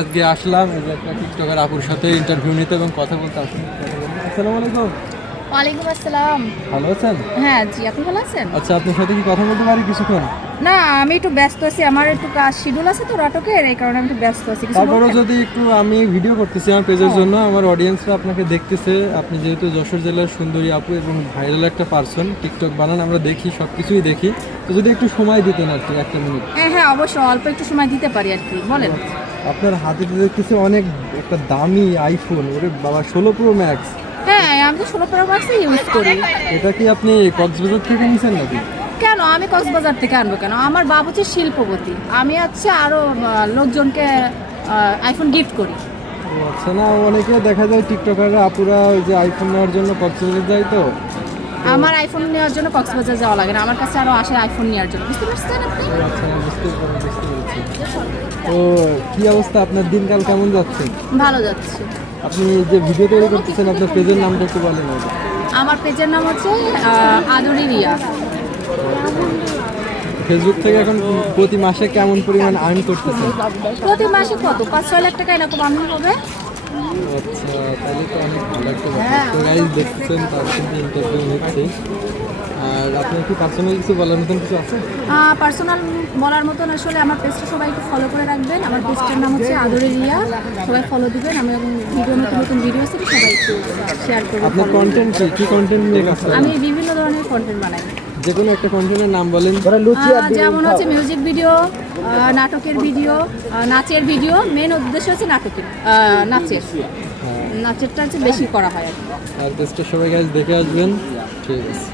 আজকে আসলাম এই যে একটা টিকটকার আপুর সাথে ইন্টারভিউ নিতে এবং কথা বলতে আসলাম। আসসালামু আলাইকুম। ওয়ালাইকুম আসসালাম। ভালো আছেন? হ্যাঁ জি, আপনি ভালো আছেন? আচ্ছা, আপনার সাথে কি কথা বলতে পারি কিছুক্ষণ? না, আমি একটু ব্যস্ত আছি, আমার একটু কাজ শিডিউল আছে তো নাটকের, এই কারণে আমি একটু ব্যস্ত আছি। কিছু তারপরেও বলবেন? যদি একটু, আমি ভিডিও করতেছি আমার পেজের জন্য, আমার অডিয়েন্সরা আপনাকে দেখতেছে। আপনি যেহেতু যশোর জেলার সুন্দরী আপু এবং ভাইরাল একটা পার্সন, টিকটক বানান, আমরা দেখি, সব কিছুই দেখি। তো যদি একটু সময় দিতেন আর কি, একটা মিনিট। হ্যাঁ হ্যাঁ, অবশ্যই অল্প একটু সময় দিতে পারি আর কি, বলেন। আপনার হাতে দেখতেছি অনেক একটা দামি আইফোন, ওরে বাবা, 16 প্রো ম্যাক্স। হ্যাঁ, আমি তো 16 প্রো ম্যাক্সই ইউজ করি। এটা কি আপনি কক্সবাজার থেকে নিছেন নাকি? কেন আমি কক্সবাজার থেকে আনবো কেন? আমার বাবা হচ্ছে শিল্পপতি, আমি হচ্ছে আরও লোকজনকে আইফোন গিফট করি। ও আচ্ছা, না অনেকে দেখা যায় টিকটকাররা আপুরা ওই যে আইফোন নেওয়ার জন্য কক্সবাজার যায়। তো আমার আইফোন নেওয়ার জন্য কক্সবাজার যাওয়া লাগে না, আমার কাছে আরও আসে আইফোন নেওয়ার জন্য, বুঝতে পারছেন আপনি? ও আচ্ছা, না, বুঝতে পেরেছি। তো কি অবস্থা, আপনার দিনকাল কেমন যাচ্ছে? ভালো যাচ্ছে। আপনি যে ভিডিও তৈরি করতেছেন, আপনার পেজের নামটা একটু বলেন। আমার পেজের নাম হচ্ছে আদরি রিয়া। ফেসবুক থেকে এখন প্রতি মাসে কেমন পরিমাণ আর্ন করতেছেন? প্রতি মাসে কত 5-6 লাখ টাকা এরকম আর্নিং হবে। আচ্ছা, তাহলে তো অনেক ভালো একটা ব্যাপার। তো গাইজ দেখতেছেন, তার কিন্তু ইন্টারভিউ নিচ্ছি। আর আপনার কি পার্সোনাল কিছু বলার মতন কিছু আছে? পার্সোনাল বলার মতন আসলে আমার পেজটা সবাই একটু ফলো করে রাখবেন। আমার পেজটার নাম হচ্ছে আদরি রিয়া, সবাই ফলো দিবেন। আমি এবং ভিডিও নতুন নতুন ভিডিও আছে সবাই একটু শেয়ার করবেন। আপনার কন্টেন্ট কি কন্টেন্ট নিয়ে কাজ করেন? আমি বিভিন্ন ধরনের কন্টেন্ট বানাই। যে কোনো একটা কন্টেন্টের নাম বলেন। যেমন হচ্ছে মিউজিক ভিডিও, নাটকের ভিডিও, নাচের ভিডিও। মেন উদ্দেশ্য হচ্ছে নাচেরটা হচ্ছে বেশি করা হয় আর কি। আর পেজটা সবাই গাইজ দেখে আসবেন। ঠিক আছে।